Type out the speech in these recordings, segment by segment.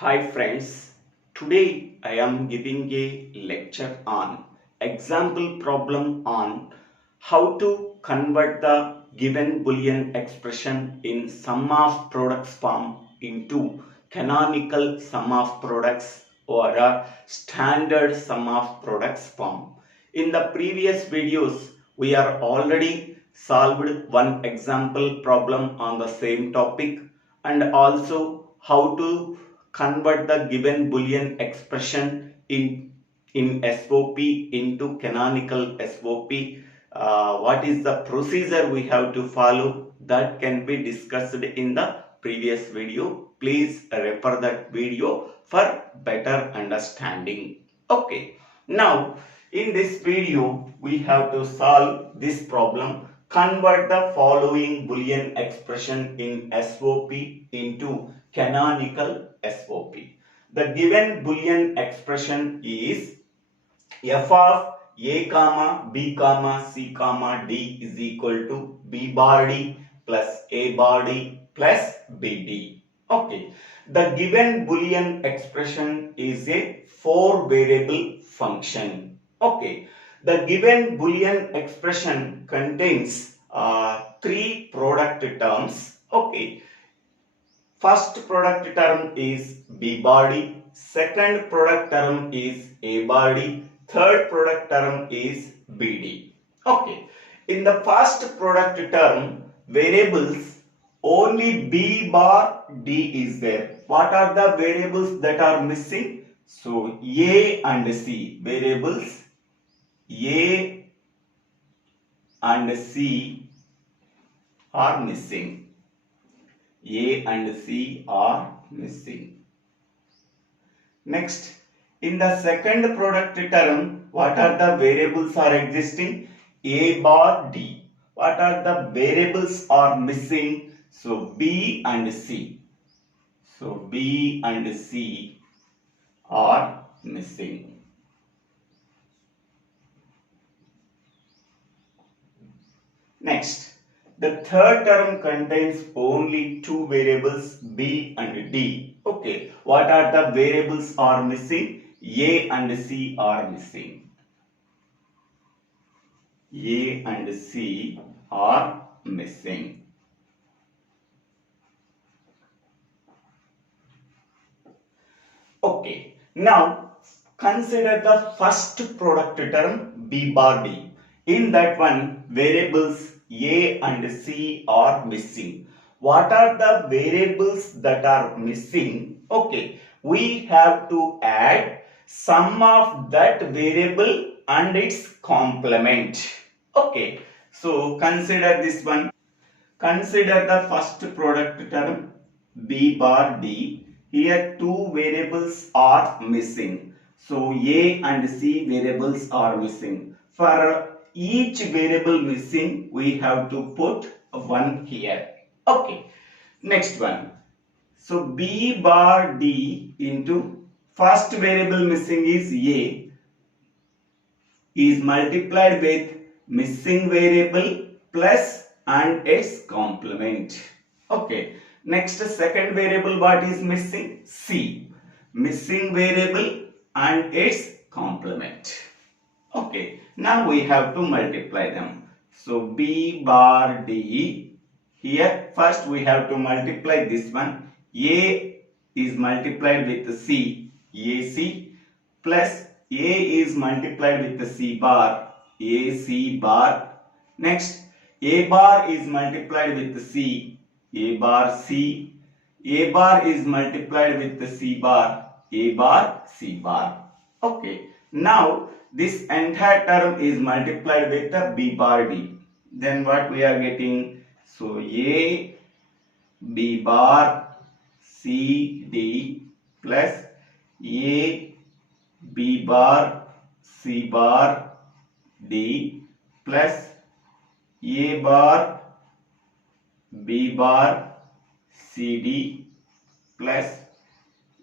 Hi friends, today I am giving a lecture on example problem on how to convert the given Boolean expression in sum of products form into canonical sum of products or a standard sum of products form. In the previous videos, we are already solved one example problem on the same topic and also how to convert the given Boolean expression in SOP into canonical SOP. What is the procedure we have to follow? That can be discussed in the previous video. Please refer that video for better understanding. Okay, now in this video we have to solve this problem. Convert the following Boolean expression in SOP into canonical SOP. The given Boolean expression is f of a comma b comma c comma d is equal to b bar d plus a bar d plus bd. Okay, the given Boolean expression is a 4-variable function. Okay, the given Boolean expression contains 3 product terms. Okay, first product term is b bar d, second product term is a bar d, third product term is bd. Okay, in the first product term, variables only b bar d is there. What are the variables that are missing? So a and c, variables a and c are missing. A and C are missing. Next, in the second product term, what are the variables are existing? A bar D. What are the variables are missing? So B and C. So B and C are missing. Next, the third term contains only 2 variables b and d. Okay, what are the variables are missing? A and C are missing. A and C are missing. Okay, now consider the first product term b bar d. In that one, variables a and C are missing. What are the variables that are missing? Okay, we have to add sum of that variable and its complement. Okay, so consider this one. Consider the first product term b bar d. Here two variables are missing. So a and C variables are missing. For each variable missing, we have to put 1 here. Okay, next one. So b bar d into first variable missing is a is multiplied with missing variable plus and its complement. Okay, next second variable what is missing? C, missing variable and its complement. Okay, now we have to multiply them. So b bar d, here first we have to multiply this one. A is multiplied with C, AC, plus A is multiplied with the C bar, AC bar. Next, A bar is multiplied with the C, A bar C. A bar is multiplied with the C bar, A bar C bar. Okay, now this entire term is multiplied with the b bar d. Then what we are getting? So a b bar c d plus a b bar c bar d plus a bar b bar c d plus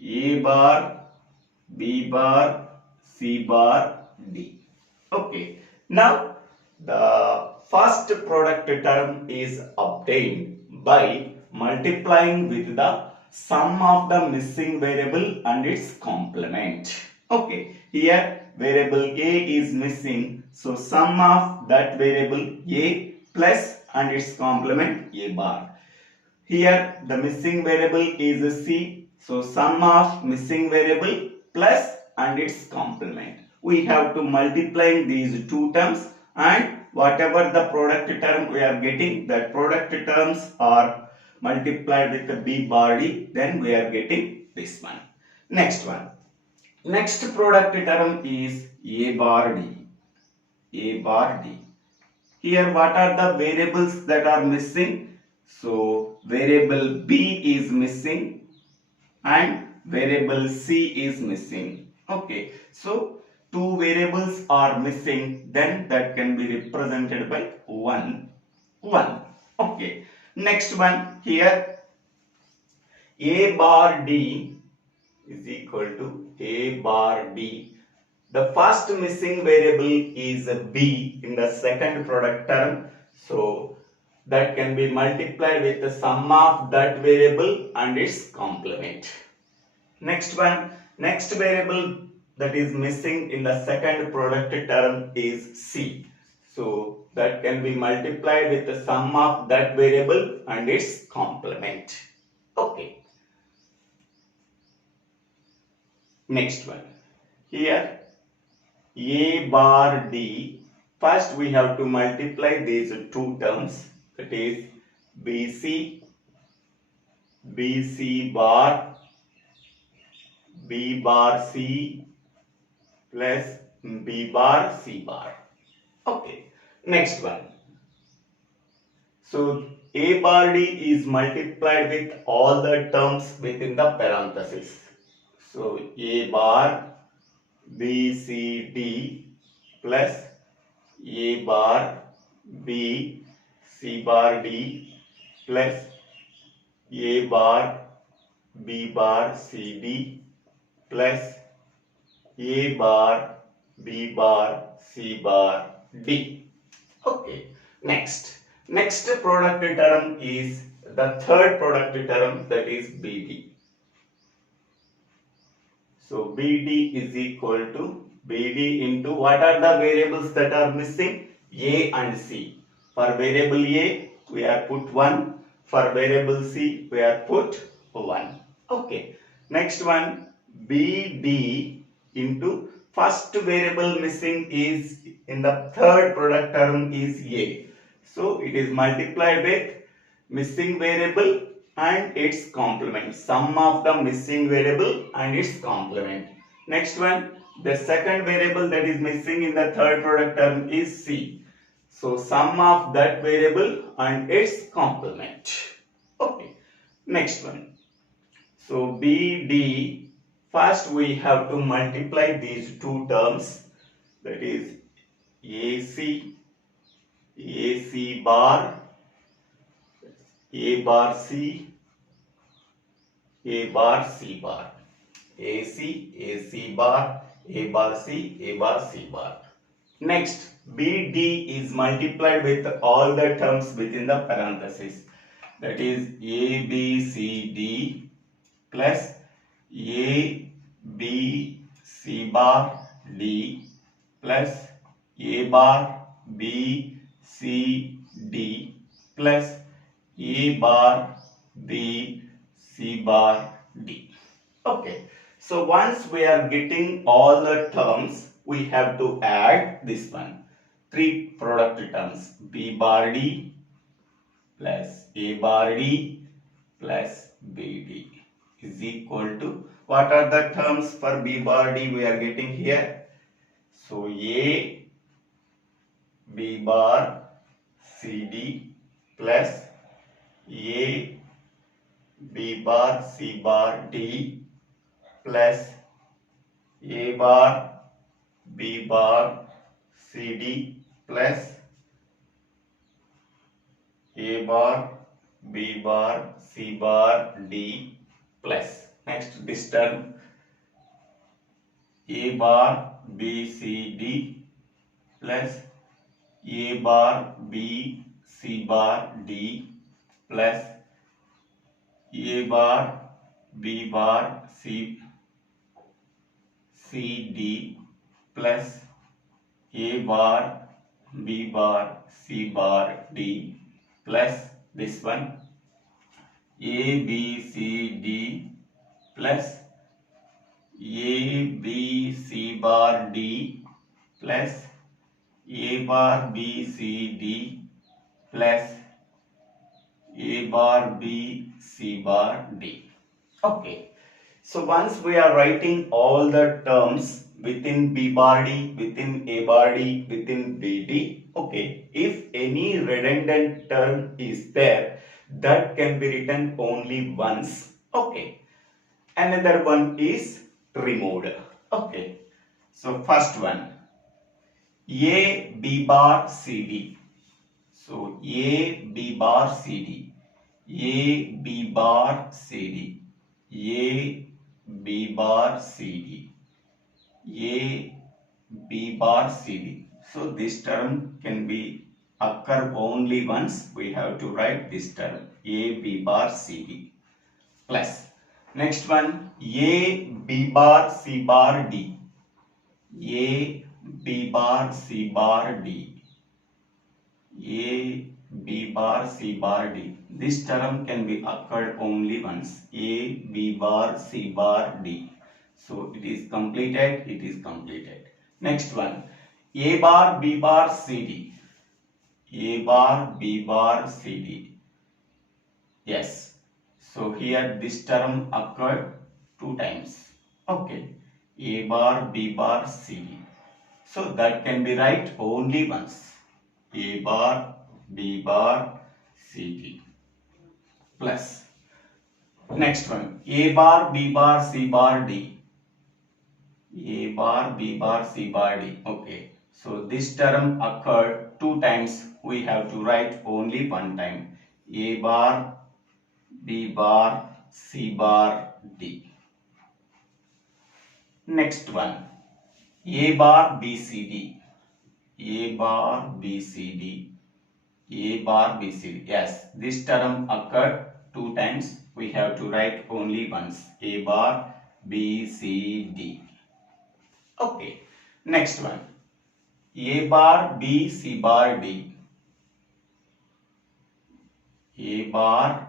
a bar b bar c bar d. Okay, now the first product term is obtained by multiplying with the sum of the missing variable and its complement. Okay, here variable a is missing, so sum of that variable a plus and its complement a bar. Here the missing variable is c, so sum of missing variable plus and its complement. We have to multiply these two terms, and whatever the product term we are getting, that product terms are multiplied with the b bar d, then we are getting this one. Next one. Next product term is a bar d. A bar d. Here what are the variables that are missing? So variable b is missing and variable c is missing. Okay, so two variables are missing, then that can be represented by 1. Okay, next one. Here a bar d is equal to a bar d. The first missing variable is b in the second product term, so that can be multiplied with the sum of that variable and its complement. Next one, next variable that is missing in the second product term is c, so that can be multiplied with the sum of that variable and its complement. Okay. Next one. Here a bar d, first we have to multiply these two terms, that is bc bar b bar c plus b bar c bar. Okay, next one. So a bar d is multiplied with all the terms within the parenthesis. So a bar b c d plus a bar b c bar d plus a bar b bar c d plus a bar b bar c bar d. Okay, next product term is the third product term, that is bd. So bd is equal to bd into, what are the variables that are missing? A and c. For variable a we are put 1, for variable c we are put 1. Okay, next one, bd into, first variable missing is in the third product term is a, so it is multiplied with missing variable and its complement, sum of the missing variable and its complement. Next one, the second variable that is missing in the third product term is c, so sum of that variable and its complement. Okay, next one. So bd, first we have to multiply these two terms, that is ac bar a bar c bar c bar, ac bar a bar c bar. Next, bd is multiplied with all the terms within the parenthesis, that is a b c d plus a b c bar d plus a bar b c d plus a bar b c bar d. Okay, so once we are getting all the terms, we have to add this one, three product terms, b bar d plus a bar d plus bd is equal to, what are the terms for b bar d we are getting here? So a b bar c d plus a b bar c bar d plus a bar b bar c d plus a bar b bar c bar d plus, next this term, a bar b c d plus a bar b c bar d plus a bar B bar C D plus A bar B bar C bar D plus this one A B C D plus A B C bar D plus A bar B C D plus A bar B C bar D. Okay. So once we are writing all the terms within B bar D, within A bar D, within BD, okay, if any redundant term is there, that can be written only once, okay. Another one is removed, okay. So first one, A B bar C D. So A B bar C D, A B bar C D, A B bar C D, A B bar C D. So this term can be occur only once. We have to write this term A B bar C D plus next one A B bar C bar D, A B bar C bar D, A B bar C bar D. This term can be occurred only once. A B bar C bar D. So it is completed. It is completed. Next one. A bar B bar C D. A bar B bar C D. Yes. So here this term occurred two times. Okay. A bar B bar C D. So that can be right only once. A bar B bar C D plus next one A bar B bar C bar D, A bar B bar C bar D. Okay, so this term occurred two times. We have to write only one time. A bar B bar C bar D. Next one A bar B C D, A bar B C D, A bar B C D. Yes, this term occurred two times. We have to write only once. A bar B C D. Okay. Next one. A bar B C bar D. A bar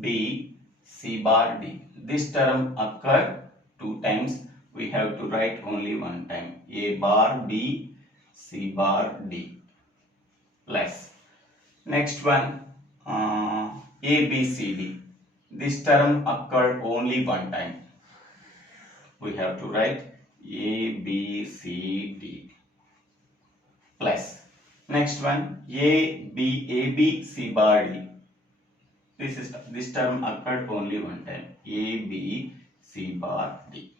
B C bar D. This term occurred two times. We have to write only one time. A bar B C bar D plus next one A B C D. This term occurred only one time. We have to write A B C D plus next one A B C bar D. This term occurred only one time. A B C bar D.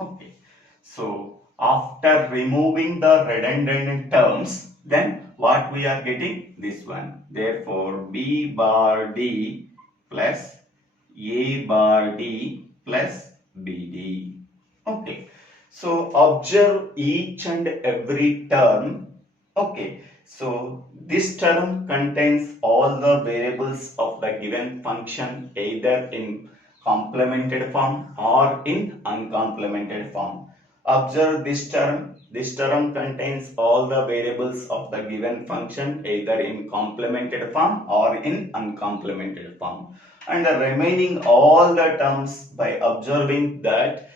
Okay. So after removing the redundant terms, then what we are getting? This one. Therefore, B bar D plus A bar D plus BD. Okay. So observe each and every term. Okay. So this term contains all the variables of the given function either in complemented form or in uncomplemented form. Observe this term. This term contains all the variables of the given function either in complemented form or in uncomplemented form. And the remaining all the terms by observing that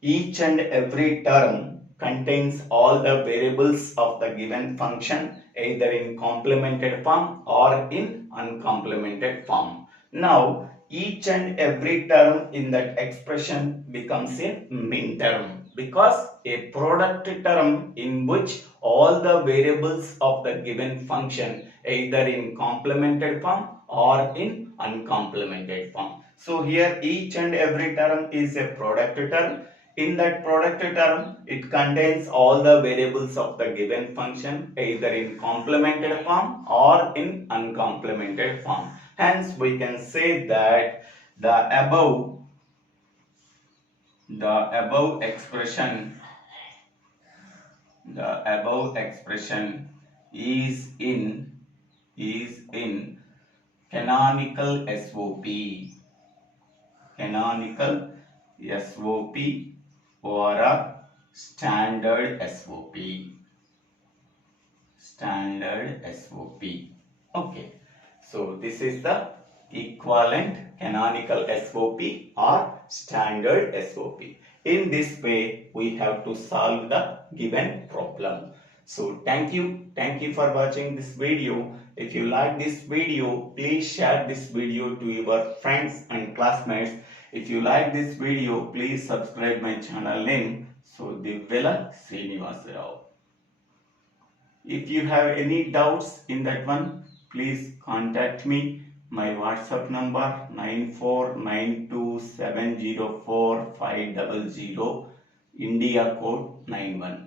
each and every term contains all the variables of the given function either in complemented form or in uncomplemented form. Now each and every term in that expression becomes a min term because a product term in which all the variables of the given function either in complemented form or in uncomplemented form. So here each and every term is a product term. In that product term, it contains all the variables of the given function either in complemented form or in uncomplemented form. Hence, we can say that the above expression is in canonical SOP. canonical SOP or a standard SOP. Standard SOP. Okay. So this is the equivalent canonical SOP or standard SOP. In this way, we have to solve the given problem. So thank you for watching this video. If you like this video, please share this video to your friends and classmates. If you like this video, please subscribe my channel name. So Divvela Srinivasa Rao. If you have any doubts in that one, please contact me. My WhatsApp number 9492704500, India code 91.